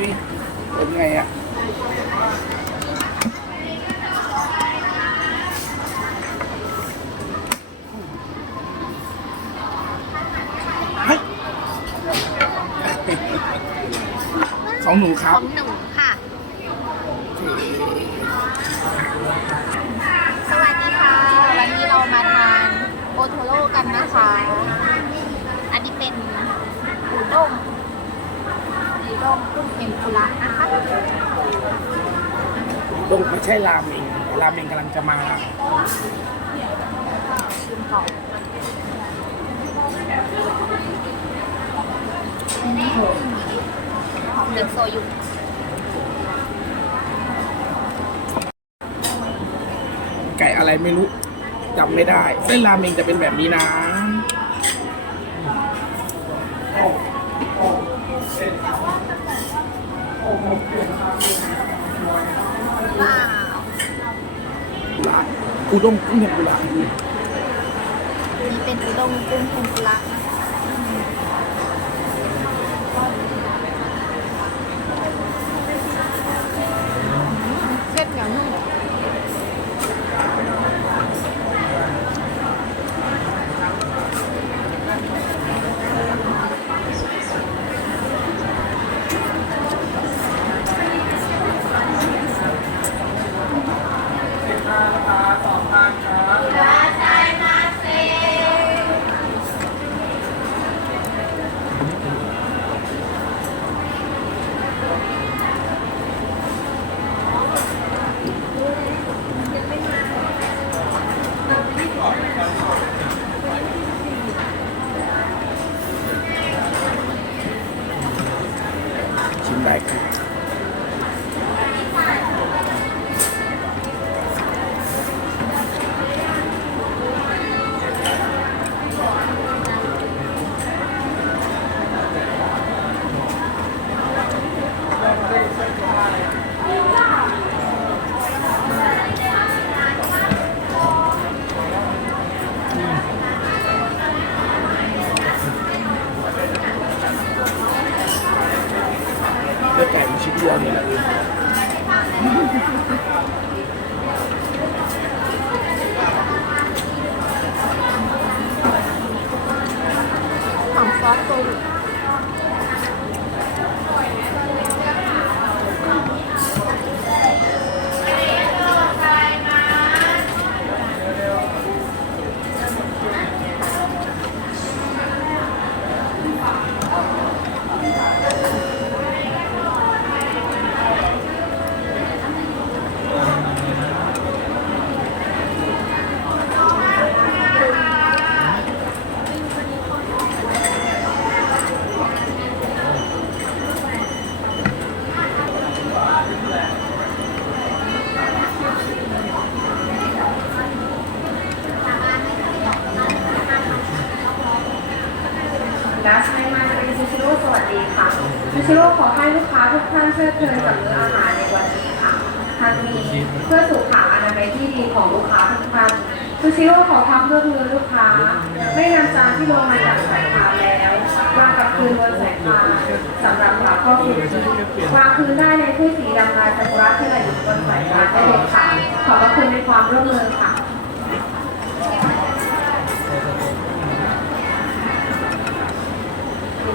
ดิเป็นไงอะของหนูครับองหนูค่ะ สวัสดีค่ะ วันนี้เรามาทานโอโทโร่กันนะคะ อันนี้เป็นอูด้ง อูด้งกุ้งเทมปุระนะคะลงไม่ใช่รามเองรามเองกำลังจะมาชิมก่อนหอมเดือดโซยุไก่อะไรไม่รู้จำไม่ได้ เส้นรามเองจะเป็นแบบนี้นะ อุด้งกุ้งเห็ดกุหลาบนี่เป็นอุด้งกุ้งเทมปุระนะ ชิ มได้ครับ ค่ะซูชิโร่ขอให้ลูกค้าทุกท่านเพลิดเพลินกับมื้ออาหารในวันนี้ค่ะทั้งนี้เพื่อสุขอนามัยที่ดีของลูกค้าทุกท่านซูชิโร่ขอความร่วมมือลูกค้า ไม่นำจานที่ลงมาจากสายพานแล้ววางกับคืนบนสายพานสำหรับฝาครอคลุมที่วางคืนได้ในถ้วยสีดำลายซากุระที่ไหลอยู่บนสายพานได้เลยค่ะขอบพระคุณในความร่วมมือค่ะ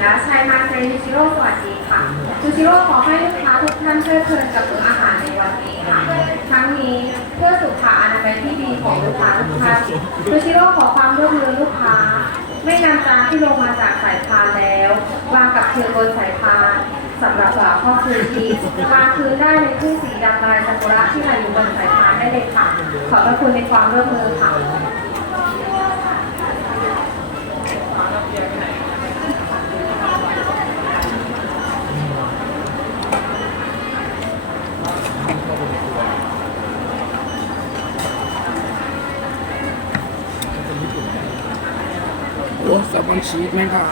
นะชัยมาเซซูชิโร่สวัสดีค่ะซูชิโร่ขอให้ลูกค้าทุกท่านเพลิดเพลินกับมื้ออาหารในวันนี้ค่ะทั้งนี้เพื่อสุขอนามัยที่ดีของลูกค้าทุกท่านซูชิโร่ขอความร่วมมือลูกค้า ไม่นำจานที่ลงมาจากสายพานแล้ววางกับเพียงบนสายพานสำหรับฝาครอคลุมที่วางคืนได้ในที่สีดำลายซากุระที่ไหลอยู่บนสายพานได้เลยค่ะ ขอบพระคุณในความร่วมมือค่ะ โอ้แซลมอนชีสไหมคะ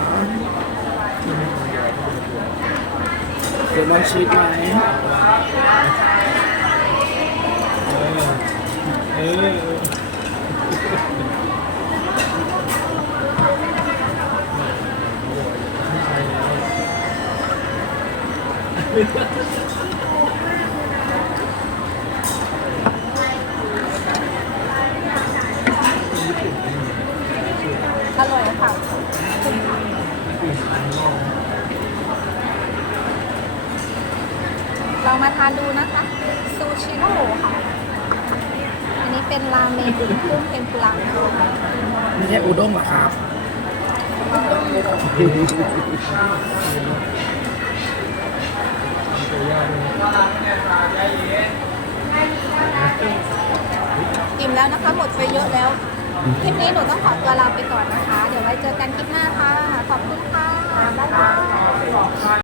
แซลมอนชีสไหมเอออร่อยค่ะ เรามาทานดูนะคะ ซูชิโร่ค่ะ อันนี้เป็นราเมงกุ้งเปุระนะคะไม่ใช่อุด้งเหรอครับอิ่มแล้วนะคะ หมดไปเยอะแล้ว คลิปนี้หนูต้องขอตัวลาไปก่อนนะคะ เดี๋ยวไว้เจอกันคลิปหน้าค่ะ ขอบคุณค่ะ บ๊ายบาย